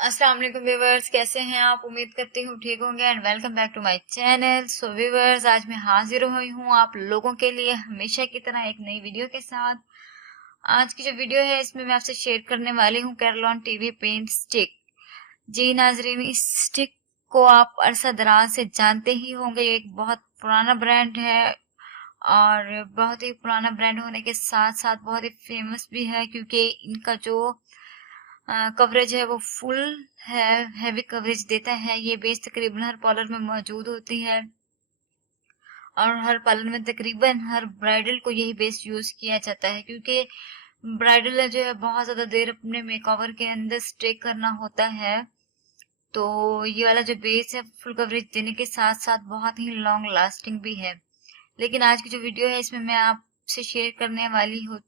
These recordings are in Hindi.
अस्सलाम वालेकुम व्यूवर्स, कैसे हैं आप? उम्मीद करती हूँ ठीक होंगे and welcome back to my channel. So viewers, आज मैं हाजिर हुई हूँ आप लोगों के लिए हमेशा की तरह एक नई वीडियो के साथ। आज की जो वीडियो है इसमें मैं आपसे शेयर करने वाली हूँ कैरलॉन टीवी पेंट स्टिक। जी नाजरीन, इस स्टिक को आप अरसा दराज से जानते ही होंगे। ये एक बहुत पुराना ब्रांड है और बहुत ही पुराना ब्रांड होने के साथ साथ बहुत ही फेमस भी है, क्योंकि इनका जो कवरेज है वो फुल है, हैवी कवरेज देता है। ये बेस तकरीबन हर पार्लर में मौजूद होती है और हर पार्लर में तकरीबन हर ब्राइडल को यही बेस यूज किया जाता है, क्योंकि ब्राइडल जो है बहुत ज्यादा देर अपने मेकओवर के अंदर स्टे करना होता है। तो ये वाला जो बेस है फुल कवरेज देने के साथ साथ बहुत ही लॉन्ग लास्टिंग भी है। लेकिन आज की जो वीडियो है इसमें मैं आपसे शेयर करने वाली हूँ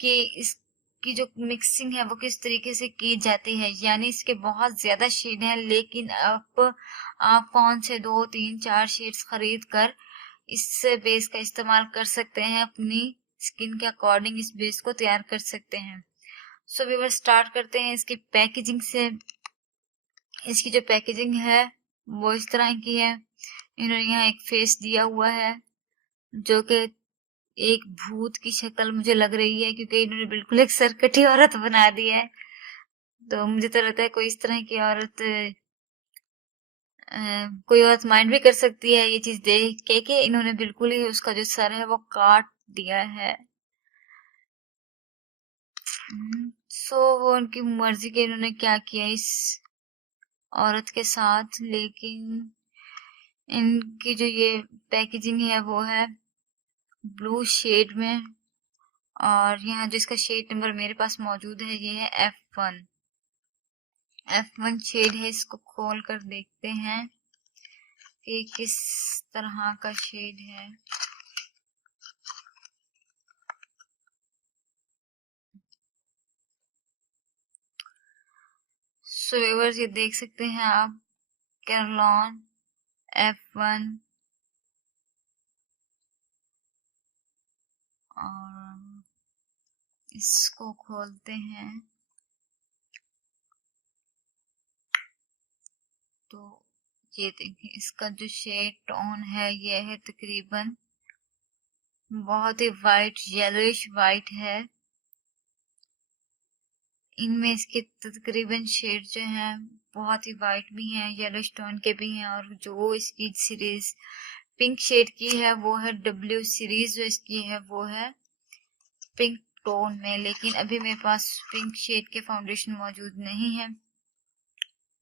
कि इसकी जो मिक्सिंग है वो किस तरीके से की जाती है। यानी इसके बहुत ज्यादा शेड हैं, लेकिन अब आप कौन से 2 3 4 शेड्स खरीद कर इस बेस का इस्तेमाल कर सकते हैं, अपनी स्किन के अकॉर्डिंग इस बेस को तैयार कर सकते हैं। सो व्यूअर, स्टार्ट करते हैं इसकी पैकेजिंग से। इसकी जो पैकेजिंग है वो इस तरह की है। इन्होंने यहाँ एक फेस दिया हुआ है जो कि एक भूत की शक्ल मुझे लग रही है, क्योंकि इन्होंने बिल्कुल एक सरकटी औरत बना दी है। तो मुझे तो लगता है कोई इस तरह की औरत कोई औरत माइंड भी कर सकती है ये चीज देख के कि इन्होंने बिल्कुल ही उसका जो सर है वो काट दिया है। सो वो उनकी मर्जी के इन्होंने क्या किया इस औरत के साथ। लेकिन इनकी जो ये पैकेजिंग है वो है ब्लू शेड में, और यहाँ जिसका शेड नंबर मेरे पास मौजूद है ये है F1। F1 शेड है। इसको खोल कर देखते हैं कि किस तरह का शेड है। सो व्यूअर्स, ये देख सकते हैं आप कैरलॉन F1। और इसको खोलते हैं तो ये देखिए, इसका जो शेड टोन है ये है तकरीबन बहुत ही वाइट, येलोइश वाइट है। इनमें इसके तकरीबन शेड जो हैं बहुत ही वाइट भी हैं, येलो टोन के भी हैं। और जो इसकी सीरीज पिंक शेड की है वो है W सीरीज। जो इसकी है वो है पिंक टोन में। लेकिन अभी मेरे पास पिंक शेड के फाउंडेशन मौजूद नहीं है।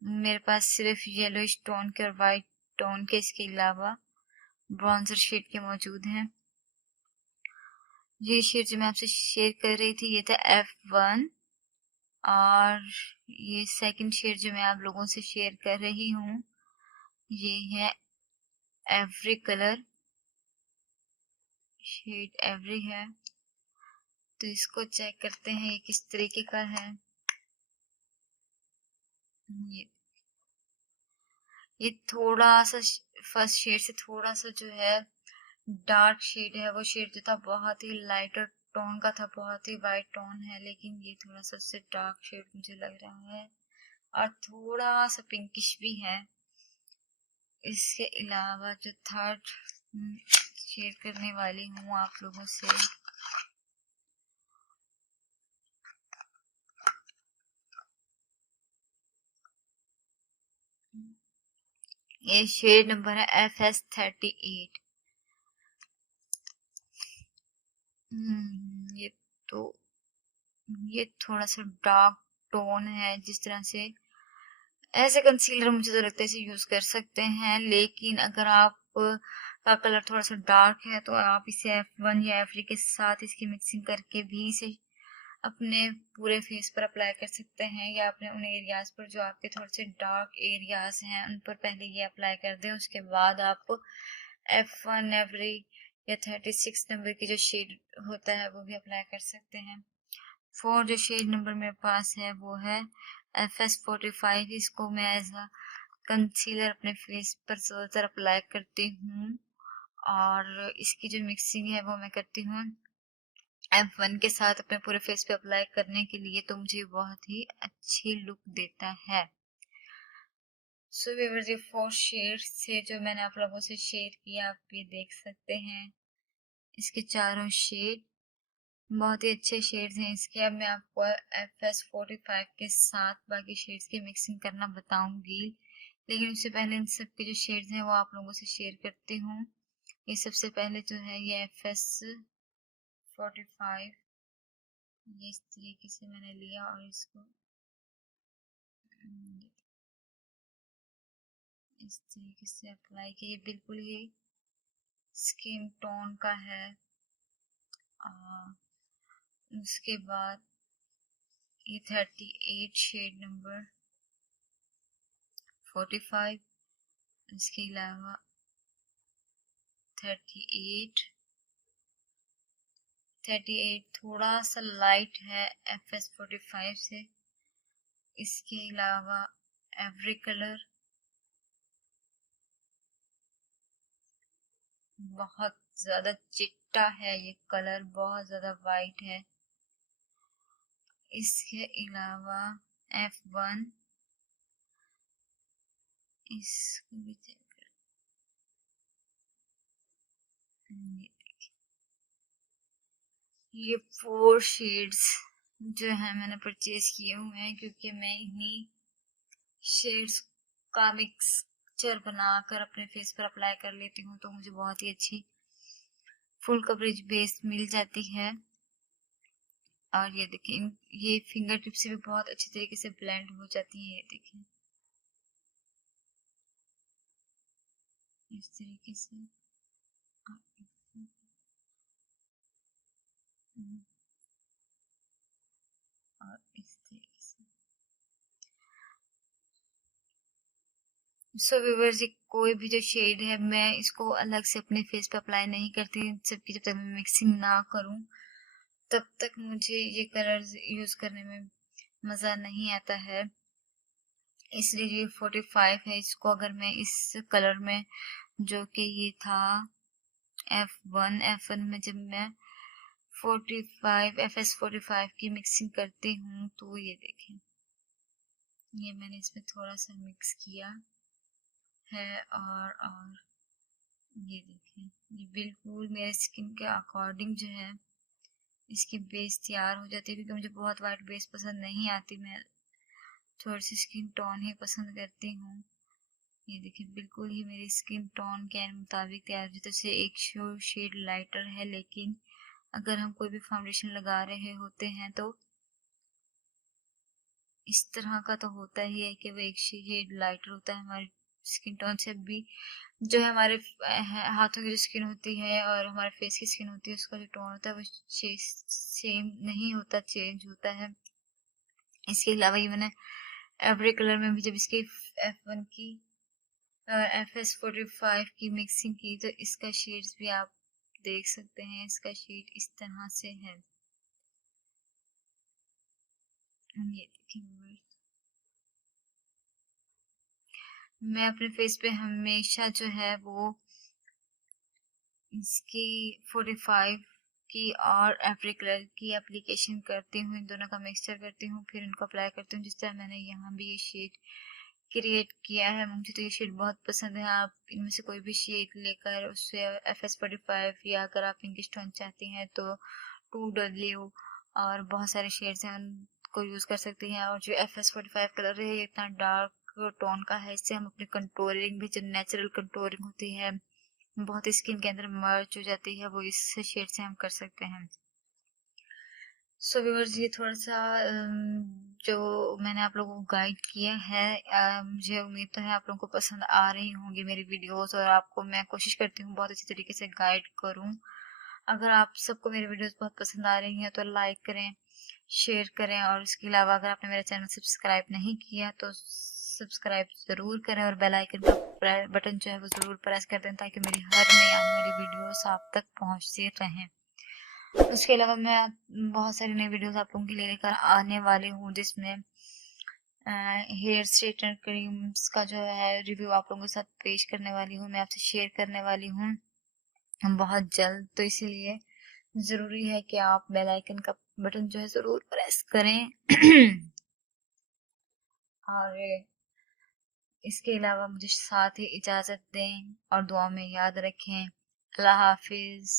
मेरे पास सिर्फ येलो टोन के और वाइट टोन के, इसके अलावा ब्रॉन्जर शेड के मौजूद हैं। ये शेड जो मैं आपसे शेयर कर रही थी ये था F1। और ये सेकंड शेड जो मैं आप लोगों से शेयर कर रही हूँ ये है एवरी कलर। शेड एवरी है। तो इसको चेक करते हैं ये किस तरीके का है। ये ये थोड़ा सा फर्स्ट शेड से थोड़ा सा जो है डार्क शेड है। वो शेड जो था बहुत ही लाइटर टोन का था, बहुत ही वाइट टोन है। लेकिन ये थोड़ा सा उससे डार्क शेड मुझे लग रहा है और थोड़ा सा पिंकिश भी है। इसके अलावा जो थर्ड शेयर करने वाली हूँ आप लोगों से, ये शेड नंबर है FS38। ये तो ये थोड़ा सा डार्क टोन है। जिस तरह से ऐसे कंसीलर मुझे तो लगता है इसे यूज कर सकते हैं। लेकिन अगर आप का कलर थोड़ा सा डार्क है तो आप इसे F1 या F3 के साथ इसकी मिक्सिंग करके भी इसे अपने पूरे फेस पर अप्लाई कर सकते हैं, या अपने उन एरियाज पर जो आपके थोड़े से डार्क एरियाज हैं उन पर पहले ये अप्लाई कर दें। उसके बाद आप F1 F3 या 36 नंबर की जो शेड होता है वो भी अप्लाई कर सकते हैं। फोर जो शेड नंबर मेरे पास है वो है FS45। इसको मैं एज अ कंसीलर अपने फेस पर ज्यादातर अप्लाई करती हूँ। और इसकी जो मिक्सिंग है वो मैं करती हूँ F1 के साथ अपने पूरे फेस पे अप्लाई करने के लिए, तो मुझे बहुत ही अच्छी लुक देता है। सो व्यूअर्स, ये 4 शेड्स थे जो मैंने आप लोगों से शेयर किया, आप ये देख सकते हैं इसके चारों शेड बहुत ही अच्छे शेड्स हैं इसके। अब मैं आपको FS45 के साथ बाकी शेड्स की मिक्सिंग करना बताऊंगी, लेकिन उससे पहले इन सब के जो शेड्स हैं वो आप लोगों से शेयर करती हूँ। ये सबसे पहले जो है ये FS45, ये इस तरीके से मैंने लिया और इसको इस तरीके से अप्लाई किया। ये बिल्कुल ही स्किन टोन का है। उसके बाद ये 38 शेड नंबर 45, इसके अलावा 38 थोड़ा सा लाइट है FS45 से। इसके अलावा एवरी कलर बहुत ज्यादा चिट्टा है, ये कलर बहुत ज्यादा वाइट है। इसके अलावा F1, इसको भी चेक कर, ये 4 शेड्स जो है मैंने परचेज किए हुए हैं, क्योंकि मैं इन्हीं शेड्स का मिक्सचर बनाकर अपने फेस पर अप्लाई कर लेती हूँ, तो मुझे बहुत ही अच्छी फुल कवरेज बेस मिल जाती है। और ये देखिए, ये फिंगर टिप से भी बहुत अच्छी तरीके से ब्लेंड हो जाती है। ये देखिए इस तरीके से और इस तरीके से। सो व्यूअर्स, ये कोई भी जो शेड है मैं इसको अलग से अपने फेस पे अप्लाई नहीं करती, सबकी जब तक मैं मिक्सिंग ना करूं तब तक मुझे ये कलर्स यूज करने में मजा नहीं आता है। इसलिए ये 45 है, इसको अगर मैं इस कलर में, जो कि ये था F1 में जब मैं 45 FS45 की मिक्सिंग करती हूँ, तो ये देखें, ये मैंने इसमें थोड़ा सा मिक्स किया है। और ये देखें, ये बिल्कुल मेरे स्किन के अकॉर्डिंग जो है इसकी बेस तैयार हो जाती है, क्योंकि मुझे बहुत वाइट बेस पसंद नहीं आती, मैं थोड़ी सी स्किन टोन ही पसंद करती हूँ। ये देखिए बिल्कुल ही मेरी स्किन टोन के मुताबिक तैयार हो जाती है। जैसे एक शेड लाइटर है, लेकिन अगर हम कोई भी फाउंडेशन लगा रहे होते हैं तो इस तरह का तो होता ही है कि वो एक शेड लाइटर होता है हमारी स्किन टोन से भी। जो है हमारे हाथों की जो स्किन होती है और हमारे फेस की स्किन होती है, उसका जो टोन होता है वो सेम नहीं होता, चेंज होता है। इसके अलावा ये मैंने एवरी कलर में भी जब इसकी F1 की FS45 की मिक्सिंग की, तो इसका शेड्स भी आप देख सकते हैं। इसका शेड इस तरह से है, ये देखिए। मैं अपने फेस पे हमेशा जो है वो इसकी 45 की और एवरी कलर की एप्लीकेशन करती हूँ, इन दोनों का मिक्सचर करती हूँ, फिर इनको अप्लाई करती हूँ। जिस तरह मैंने यहाँ भी ये शेड क्रिएट किया है, मुझे तो ये शेड बहुत पसंद है। आप इनमें से कोई भी शेड लेकर उससे FS45, या अगर आप पिंकिश टोन चाहती हैं तो 2W और बहुत सारे शेड्स हैं उनको यूज कर सकती हैं। और जो FS45 कलर है ये इतना डार्क टोन का है, इससे हम अपनी कंटूरिंग भी, जो नेचुरल कंटूरिंग होती है बहुत स्किन के अंदर मर्ज हो जाती है, वो इस शेड से हम कर सकते हैं। सो व्यूअर्स, ये थोड़ा सा जो मैंने आप लोगों को गाइड किया है, मुझे उम्मीद तो है आप लोगों को पसंद आ रही होंगी मेरी वीडियोस, और आपको मैं कोशिश करती हूँ बहुत अच्छी तरीके से गाइड करूँ। अगर आप सबको मेरी वीडियोस बहुत पसंद आ रही हैं तो लाइक करें, शेयर करें, और इसके अलावा अगर आपने मेरा चैनल सब्सक्राइब नहीं किया तो सब्सक्राइब जरूर करें और बेल आइकन का बटन जो है वो जरूर प्रेस कर दें, ताकि मेरी हर नई आने वाली वीडियोस आप तक पहुंचती रहें। उसके अलावा मैं बहुत सारी नई वीडियोस आप लोगों के लिए लेकर आने वाली हूँ, जिसमें हेयर स्ट्रेटनर क्रीम्स का जो है रिव्यू आप लोगों के साथ पेश करने वाली हूँ, मैं आपसे शेयर करने वाली हूँ बहुत जल्द। तो इसीलिए जरूरी है कि आप बेल आइकन का बटन जो है जरूर प्रेस करें। और इसके अलावा मुझे साथ ही इजाजत दें और दुआ में याद रखें। अल्लाह हाफिज।